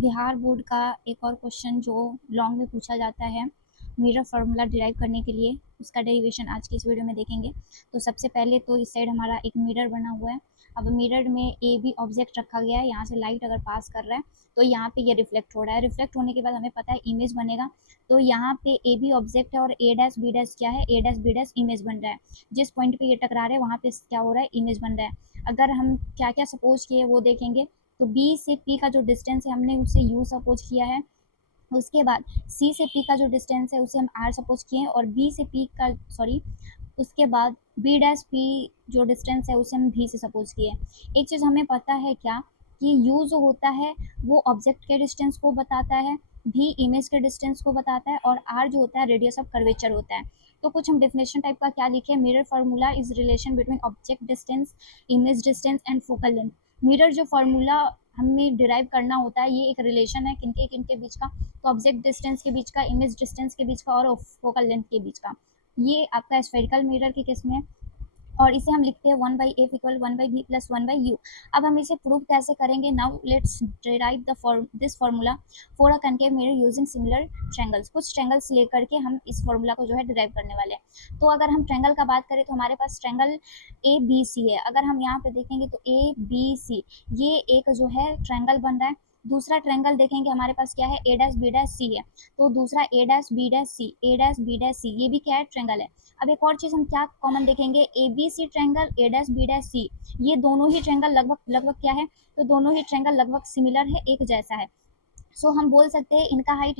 Bihar board का एक और क्वेश्चन जो लॉन्ग में पूछा जाता है मिरर फार्मूला डिराइव करने के लिए, उसका डेरिवेशन आज की इस वीडियो में देखेंगे। तो सबसे पहले तो इस साइड हमारा एक मिरर बना हुआ है। अब मिरर में ए बी ऑब्जेक्ट रखा गया है, यहाँ से लाइट अगर पास कर रहा है तो यहाँ पे ये रिफ्लेक्ट हो रहा है। रिफ्लेक्ट होने के बाद हमें पता है इमेज बनेगा। तो यहाँ पे ए बी ऑब्जेक्ट है और ए डैश बी डैश क्या है, ए डैश बी डैश इमेज बन रहा है। जिस पॉइंट पे ये टकरा रहे हैं वहाँ पे क्या हो रहा है, इमेज बन रहा है। अगर हम क्या क्या सपोज किए वो देखेंगे तो B से P का जो डिस्टेंस है हमने उसे U सपोज किया है। उसके बाद C से P का जो डिस्टेंस है उसे हम R सपोज किए हैं और B से P का उसके बाद B डैश P जो डिस्टेंस है उसे हम V से सपोज किए। एक चीज़ हमें पता है क्या कि U जो होता है वो ऑब्जेक्ट के डिस्टेंस को बताता है, V इमेज के डिस्टेंस को बताता है और R जो होता है रेडियस ऑफ कर्वेचर होता है। तो कुछ हम डेफिनेशन टाइप का क्या लिखे, mirror formula is relation between object distance, image distance and focal length. Mirror जो फार्मूला हमें डिराइव करना होता है ये एक रिलेशन है किनके बीच का, तो ऑब्जेक्ट डिस्टेंस के बीच का, इमेज डिस्टेंस के बीच का और फोकल लेंथ के बीच का। ये आपका स्फेरिकल मिरर के केस में है और इसे हम लिखते हैं 1/f equal 1/v plus 1/u। अब हम इसे प्रूव कैसे करेंगे, now let's derive this formula for a concave mirror using similar triangles. कुछ ट्रायंगल्स लेकर के हम इस फार्मूला को जो है डिराइव करने वाले हैं। तो अगर हम ट्रायंगल का बात करें तो हमारे पास ट्रायंगल ए बी सी है। अगर हम यहाँ पे देखेंगे तो ए बी सी ये एक जो है ट्रायंगल बन रहा है। दूसरा ट्रायंगल देखेंगे हमारे पास क्या है, ए डैश बी डैश सी है। तो दूसरा ए डैश बी डैश सी, ए डैश बी डैश सी ये भी क्या है, ट्रायंगल है। अब एक और चीज हम क्या कॉमन देखेंगे, A B C triangle, A dash B dash C, ये दोनों ही ट्रायंगल लगभग लगभग क्या है, तो दोनों ही ट्रायंगल लगभग सिमिलर है, एक जैसा है। सो हम बोल सकते हैं इनका हाइट,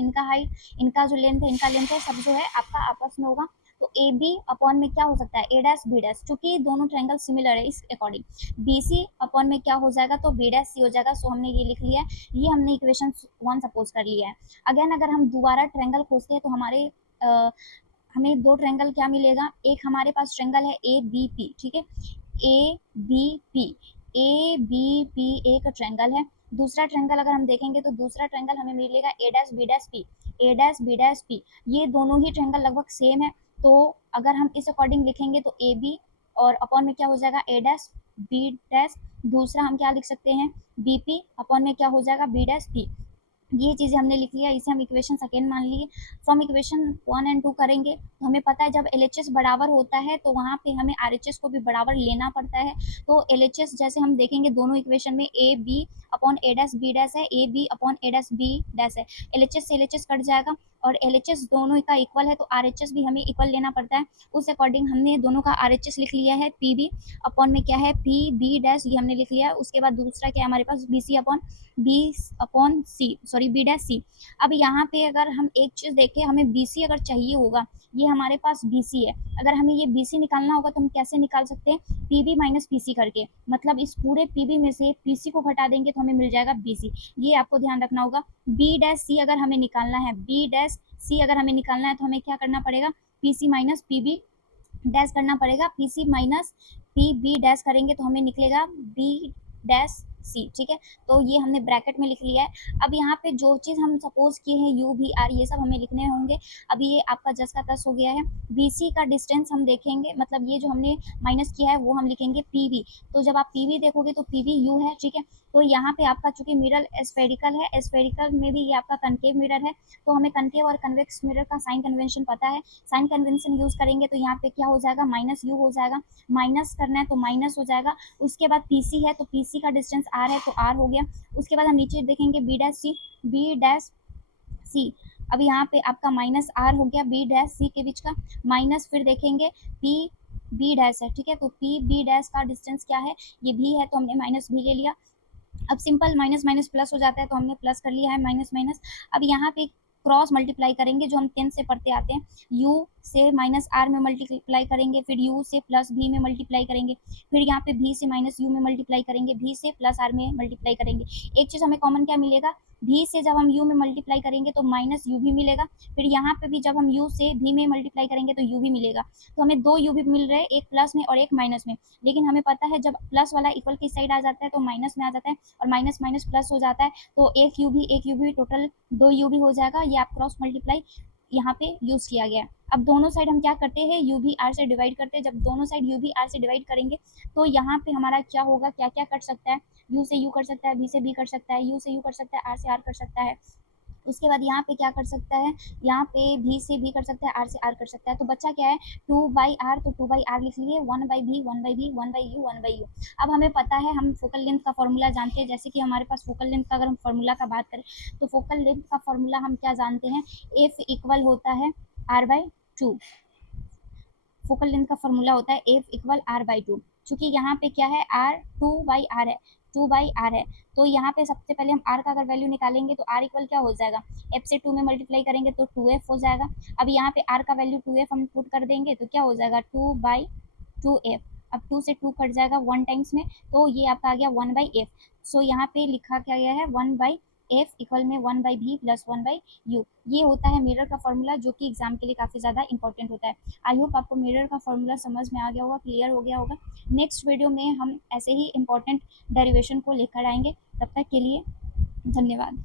इनका जो लेंथ है, इनका लेंथ है, सब जो है आपका आपस में होगा। तो ए बी अपॉन में क्या हो सकता है, ए डैश बी डैश, चूंकि दोनों ट्रायंगल सिमिलर है इस अकॉर्डिंग। बी सी अपॉन में क्या हो जाएगा, तो बी डैश सी हो जाएगा। सो हमने ये लिख लिया है, ये हमने इक्वेशन 1 सपोज कर लिया है। अगेन अगर हम दोबारा ट्रायंगल खोजते हैं तो हमें दो ट्रायंगल क्या मिलेगा, एक हमारे पास ट्रायंगल है ए बी पी, ठीक है, A B P, A B P एक ट्रायंगल है। दूसरा ट्रायंगल अगर हम देखेंगे तो दूसरा ट्रायंगल हमें मिलेगा ए डैश बी डैश पी, ए डैश बी डैश पी, ये दोनों ही ट्रायंगल लगभग सेम है। तो अगर हम इस अकॉर्डिंग लिखेंगे तो ए बी और अपॉन में क्या हो जाएगा, ए डैश बी डैश, दूसरा हम क्या लिख सकते हैं, बी पी अपॉन में क्या हो जाएगा, बी डैश पी। ये चीज़ें हमने लिख लिया, इसे हम इक्वेशन सेकेंड मान लिए। फ्रॉम इक्वेशन 1 एंड 2 करेंगे तो हमें पता है जब LHS बराबर होता है तो वहाँ पे हमें RHS को भी बराबर लेना पड़ता है। तो LHS जैसे हम देखेंगे दोनों इक्वेशन में A B upon A dash B dash है, A B upon A dash B dash है। LHS से LHS कट जाएगा और LHS दोनों का इक्वल है तो RHS भी हमें इक्वल लेना पड़ता है। उस अकॉर्डिंग हमने दोनों का RHS लिख लिया है, पी बी अपॉन में क्या है, पी बी डैश, ये हमने लिख लिया है। उसके बाद दूसरा क्या है हमारे पास, बी सी अपॉन सी, सॉरी बी डैश सी। अब यहाँ पे अगर हम एक चीज़ देखें, हमें बी सी अगर चाहिए होगा, ये हमारे पास बी सी है, अगर हमें ये बी सी निकालना होगा तो हम कैसे निकाल सकते हैं, P B minus P C करके, मतलब इस पूरे पी बी में से पी सी को घटा देंगे तो हमें मिल जाएगा बी सी। ये आपको ध्यान रखना होगा। बी डैश सी अगर हमें निकालना है, बी डैश सी अगर हमें निकालना है तो हमें क्या करना पड़ेगा, P C minus P B dash करना पड़ेगा। P C minus P B dash करेंगे तो हमें निकलेगा बी डैश सी, ठीक है। तो ये हमने ब्रैकेट में लिख लिया है। अब यहाँ पे जो चीज़ हम सपोज किए हैं यू भी आर ये सब हमें लिखने होंगे। अभी ये आपका जस का तस हो गया है। बी सी का डिस्टेंस हम देखेंगे, मतलब ये जो हमने माइनस किया है वो हम लिखेंगे पी वी। तो जब आप पी वी देखोगे तो पी वी यू है, ठीक है। तो यहाँ पे आपका चूंकि मिरर स्फेरिकल है, स्फेरिकल में भी ये आपका कनकेव मिरर है, तो हमें कनकेव और कन्वेक्स मिरर का साइन कन्वेंशन पता है। साइन कन्वेंशन यूज करेंगे तो यहाँ पे क्या हो जाएगा, माइनस यू हो जाएगा, माइनस करना है तो माइनस हो जाएगा। उसके बाद पीसी है तो पीसी का डिस्टेंस आर है तो आर हो गया। उसके बाद हम नीचे देखेंगे बी डैश सी, बी डैश सी, अब यहाँ पे आपका माइनस आर हो गया बी डैश सी के बीच का, माइनस फिर देखेंगे पी बी डैश है, ठीक है। तो पी बी डैश का डिस्टेंस क्या है, ये भी है तो हमने माइनस भी ले लिया। अब सिंपल माइनस माइनस प्लस हो जाता है तो हमने प्लस कर लिया है, माइनस माइनस। अब यहाँ पे क्रॉस मल्टीप्लाई करेंगे जो हम 10 से पढ़ते आते हैं, u से माइनस आर में मल्टीप्लाई करेंगे, फिर u से प्लस v में मल्टीप्लाई करेंगे, फिर यहाँ पे v से माइनस u में मल्टीप्लाई करेंगे, v से प्लस r में मल्टीप्लाई करेंगे। एक चीज़ हमें कॉमन क्या मिलेगा, v से जब हम u में मल्टीप्लाई करेंगे तो माइनस u भी मिलेगा, फिर यहाँ पे भी जब हम u से v में मल्टीप्लाई करेंगे तो u भी मिलेगा। तो हमें दो u भी मिल रहे हैं, एक प्लस में और एक माइनस में। लेकिन हमें पता है जब प्लस वाला इक्वल की साइड आ जाता है तो माइनस में आ जाता है और माइनस माइनस प्लस हो जाता है। तो एक यू भी टोटल दो यू भी हो जाएगा। ये आप क्रॉस मल्टीप्लाई यहाँ पे यूज किया गया है। अब दोनों साइड हम क्या करते हैं, यू भी आर से डिवाइड करते हैं। जब दोनों साइड यू भी आर से डिवाइड करेंगे तो यहाँ पे हमारा क्या होगा, क्या क्या कट सकता है, यू से यू कर सकता है, बी से बी कर सकता है, यू से यू कर सकता है, आर से आर कर सकता है। उसके बाद यहाँ पे क्या कर सकता है, यहाँ पे भी से भी कर सकता है, आर से आर कर सकता है। तो बच्चा क्या है, 2/r, तो 2/r लिख लिए, 1/b 1/b 1/u 1/u। अब हमें पता है, हम फोकल लेंथ का फॉर्मूला जानते हैं, जैसे कि हमारे पास फोकल लेंथ का अगर हम फॉर्मूला का बात करें तो फोकल लेंथ का फॉर्मूला हम क्या जानते हैं, एफ इक्वल होता है r/2। फोकल लेंथ का फॉर्मूला होता है एफ इक्वल r/2। चूंकि यहाँ पे क्या है, r 2/r है, 2/r है, तो यहाँ पे सबसे पहले हम r का अगर वैल्यू निकालेंगे तो r इक्वल क्या हो जाएगा, f से 2 में मल्टीप्लाई करेंगे तो 2f हो जाएगा। अब यहाँ पे r का वैल्यू 2f हम पुट कर देंगे तो क्या हो जाएगा, 2/2f। अब 2 से 2 कट जाएगा 1 टाइम्स में, तो ये आपका आ गया 1/f। सो यहाँ पे लिखा क्या गया है, 1/f इक्वल में 1/b प्लस 1/u। ये होता है मिरर का फॉर्मूला, जो कि एग्जाम के लिए काफ़ी ज़्यादा इंपॉर्टेंट होता है। आई होप आपको मिरर का फॉर्मूला समझ में आ गया होगा, क्लियर हो गया होगा। नेक्स्ट वीडियो में हम ऐसे ही इंपॉर्टेंट डेरिवेशन को लेकर आएंगे। तब तक के लिए धन्यवाद।